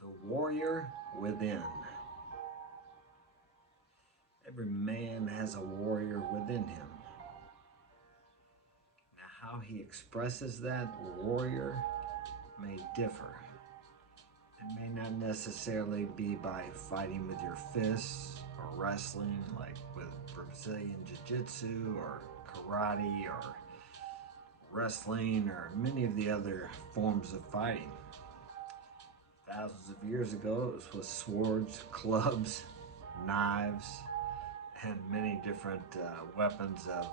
The warrior within. Every man has a warrior within him. Now, how he expresses that warrior may differ. It may not necessarily be by fighting with your fists or wrestling, like with Brazilian Jiu Jitsu or karate or wrestling or many of the other forms of fighting. Thousands of years ago, it was with swords, clubs, knives, and many different weapons of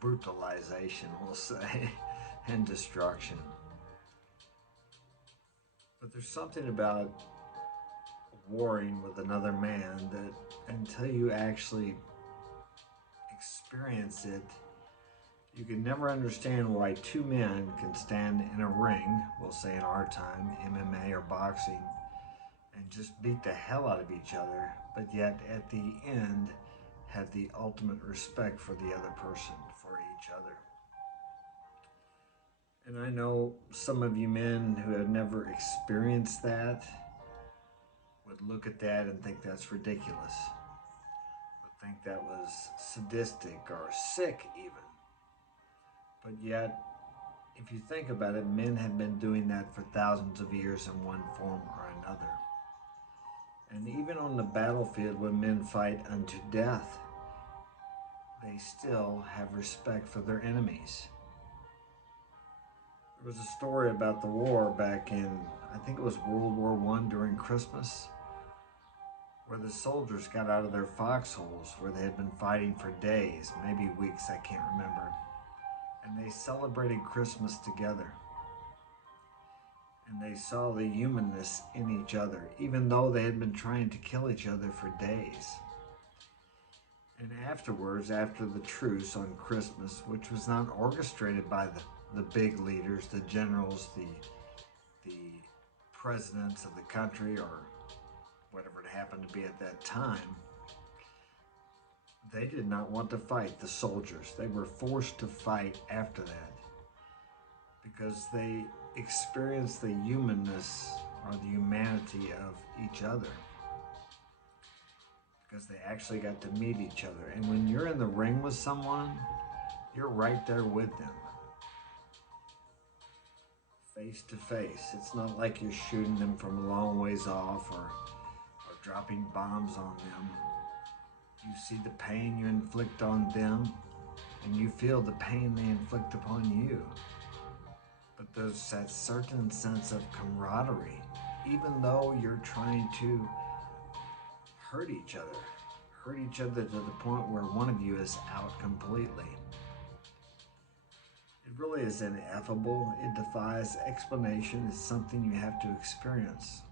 brutalization, we'll say, and destruction. But there's something about warring with another man that until you actually experience it, you can never understand why two men can stand in a ring, we'll say in our time, MMA or boxing, and just beat the hell out of each other, but yet at the end have the ultimate respect for the other person, for each other. And I know some of you men who have never experienced that would look at that and think that's ridiculous, would think that was sadistic or sick even. But yet, if you think about it, men have been doing that for thousands of years in one form or another. And even on the battlefield, when men fight unto death, they still have respect for their enemies. There was a story about the war back in, I think it was World War I during Christmas, where the soldiers got out of their foxholes where they had been fighting for days, maybe weeks, I can't remember, and they celebrated Christmas together. And they saw the humanness in each other, even though they had been trying to kill each other for days. And afterwards, after the truce on Christmas, which was not orchestrated by the big leaders, the generals, the presidents of the country, or whatever it happened to be at that time, they did not want to fight, the soldiers. They were forced to fight after that because they experienced the humanness or the humanity of each other, because they actually got to meet each other. And when you're in the ring with someone, you're right there with them, face to face. It's not like you're shooting them from a long ways off or dropping bombs on them. You see the pain you inflict on them, and you feel the pain they inflict upon you. But there's that certain sense of camaraderie, even though you're trying to hurt each other to the point where one of you is out completely. It really is ineffable. It defies explanation. It's something you have to experience.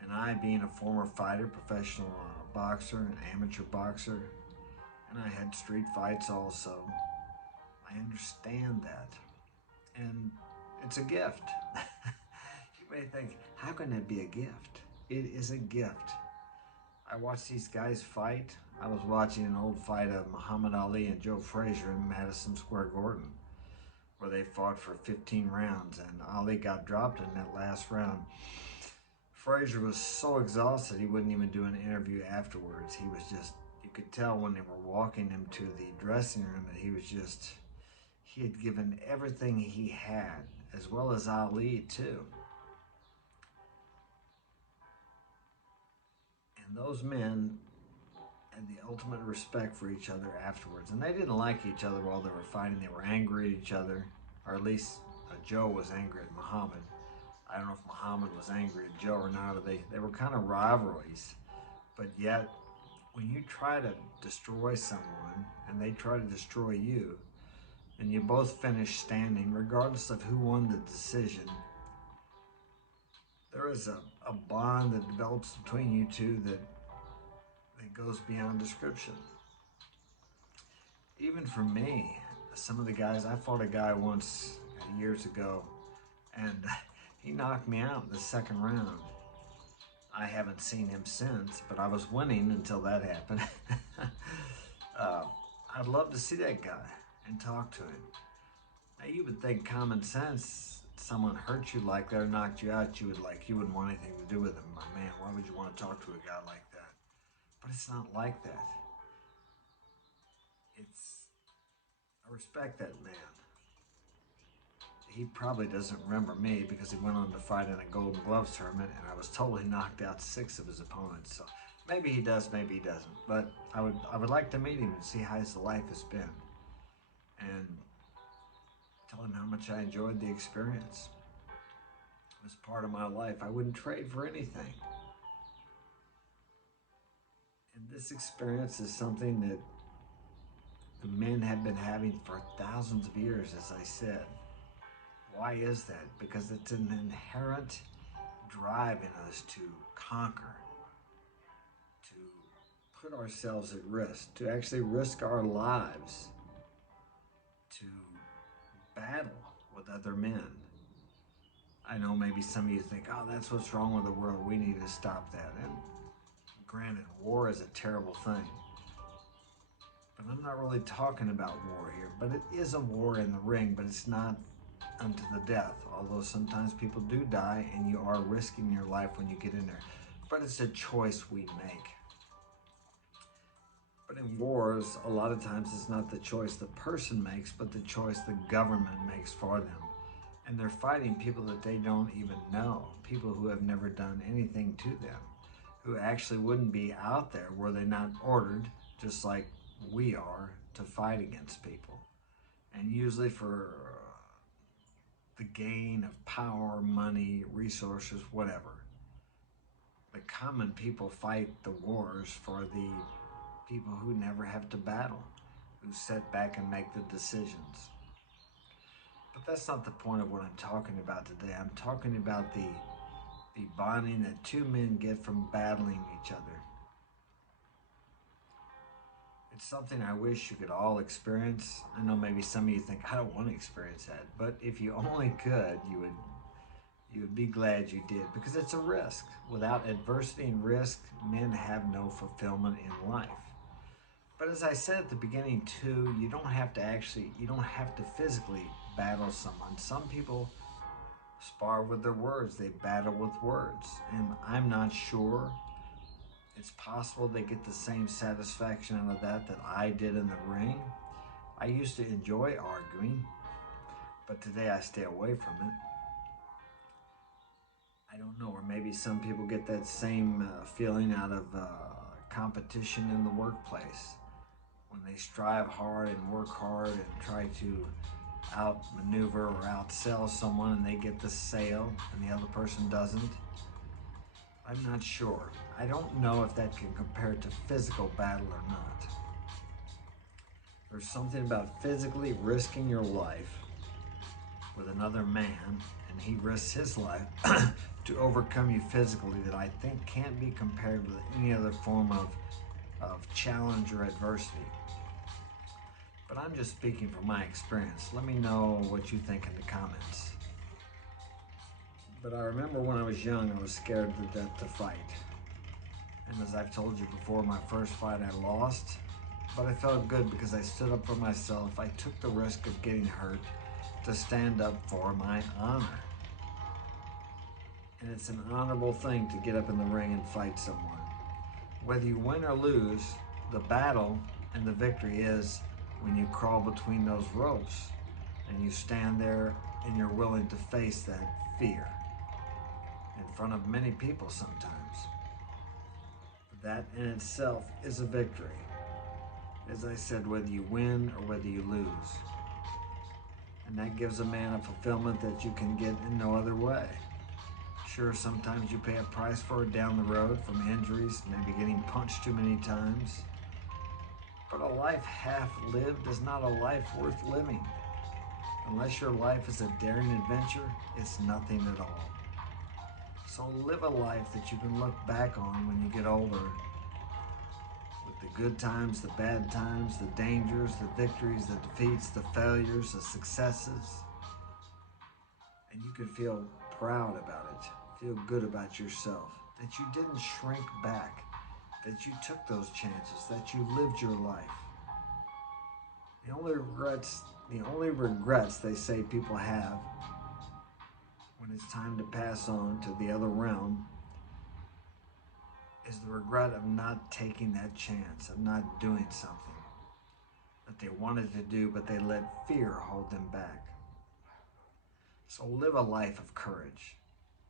And I, being a former fighter, professional boxer, and amateur boxer, and I had street fights also, I understand that. And it's a gift. You may think, how can it be a gift? It is a gift. I watch these guys fight. I was watching an old fight of Muhammad Ali and Joe Frazier in Madison Square Garden, where they fought for 15 rounds, and Ali got dropped in that last round. Frazier was so exhausted he wouldn't even do an interview afterwards. He was just, you could tell when they were walking him to the dressing room that he had given everything he had, as well as Ali too. And those men had the ultimate respect for each other afterwards. And they didn't like each other while they were fighting. They were angry at each other, or at least Joe was angry at Muhammad. I don't know if Muhammad was angry at Joe or not. They were kind of rivalries. But yet, when you try to destroy someone and they try to destroy you, and you both finish standing, regardless of who won the decision, there is a bond that develops between you two that goes beyond description. Even for me, some of the guys, I fought a guy once years ago, and he knocked me out in the second round. I haven't seen him since, but I was winning until that happened. I'd love to see that guy and talk to him. Now, you would think common sense someone hurt you like that or knocked you out, you wouldn't want anything to do with them. My man, why would you want to talk to a guy like that? But it's not like that. I respect that man. He probably doesn't remember me because he went on to fight in a Golden Gloves tournament, and I was totally knocked out 6 of his opponents. So maybe he does, maybe he doesn't. But I would like to meet him and see how his life has been, and tell him how much I enjoyed the experience. It was part of my life. I wouldn't trade for anything. And this experience is something that the men have been having for thousands of years, as I said. Why is that? Because it's an inherent drive in us to conquer, to put ourselves at risk, to actually risk our lives, to battle with other men. I know maybe some of you think, oh, that's what's wrong with the world. We need to stop that. And granted, war is a terrible thing. But I'm not really talking about war here. But it is a war in the ring, but it's not unto the death. Although sometimes people do die and you are risking your life when you get in there. But it's a choice we make. But in wars, a lot of times it's not the choice the person makes, but the choice the government makes for them. And they're fighting people that they don't even know, people who have never done anything to them, who actually wouldn't be out there were they not ordered, just like we are, to fight against people. And usually for the gain of power, money, resources, whatever. The common people fight the wars for the people who never have to battle, who sit back and make the decisions. But that's not the point of what I'm talking about today. I'm talking about the bonding that 2 men get from battling each other. It's something I wish you could all experience. I know maybe some of you think, I don't want to experience that. But if you only could, you would be glad you did, because it's a risk. Without adversity and risk, men have no fulfillment in life. But as I said at the beginning too, you don't have to physically battle someone. Some people spar with their words, they battle with words. And I'm not sure. It's possible they get the same satisfaction out of that I did in the ring. I used to enjoy arguing, but today I stay away from it. I don't know, or maybe some people get that same feeling out of competition in the workplace. When they strive hard and work hard and try to outmaneuver or outsell someone and they get the sale and the other person doesn't. I'm not sure. I don't know if that can compare to physical battle or not. There's something about physically risking your life with another man, and he risks his life to overcome you physically, that I think can't be compared with any other form of challenge or adversity. But I'm just speaking from my experience. Let me know what you think in the comments. But I remember when I was young, I was scared to death to fight. And as I've told you before, my first fight I lost, but I felt good because I stood up for myself. I took the risk of getting hurt to stand up for my honor. And it's an honorable thing to get up in the ring and fight someone. Whether you win or lose, the battle and the victory is when you crawl between those ropes and you stand there and you're willing to face that fear in front of many people sometimes. That in itself is a victory. As I said, whether you win or whether you lose. And that gives a man a fulfillment that you can get in no other way. Sure, sometimes you pay a price for it down the road from injuries, maybe getting punched too many times. But a life half lived is not a life worth living. Unless your life is a daring adventure, it's nothing at all. So live a life that you can look back on when you get older, with the good times, the bad times, the dangers, the victories, the defeats, the failures, the successes. And you can feel proud about it, feel good about yourself, that you didn't shrink back, that you took those chances, that you lived your life. The only regrets they say people have when it's time to pass on to the other realm is the regret of not taking that chance, of not doing something that they wanted to do, but they let fear hold them back. So live a life of courage.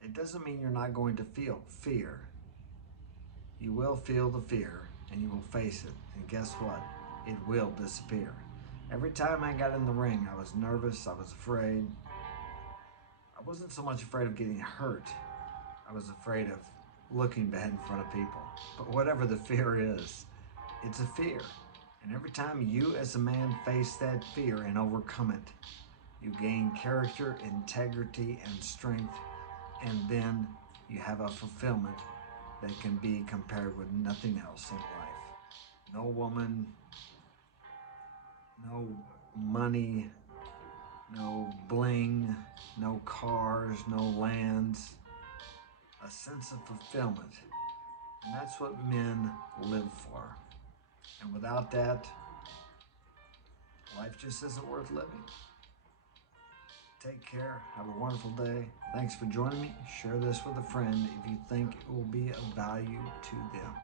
It doesn't mean you're not going to feel fear. You will feel the fear and you will face it. And guess what? It will disappear. Every time I got in the ring, I was nervous, I was afraid. I wasn't so much afraid of getting hurt. I was afraid of looking bad in front of people. But whatever the fear is, it's a fear. And every time you as a man face that fear and overcome it, you gain character, integrity, and strength, and then you have a fulfillment that can be compared with nothing else in life. No woman, no money, no bling, no cars, no lands. A sense of fulfillment. And that's what men live for. And without that, life just isn't worth living. Take care. Have a wonderful day. Thanks for joining me. Share this with a friend if you think it will be of value to them.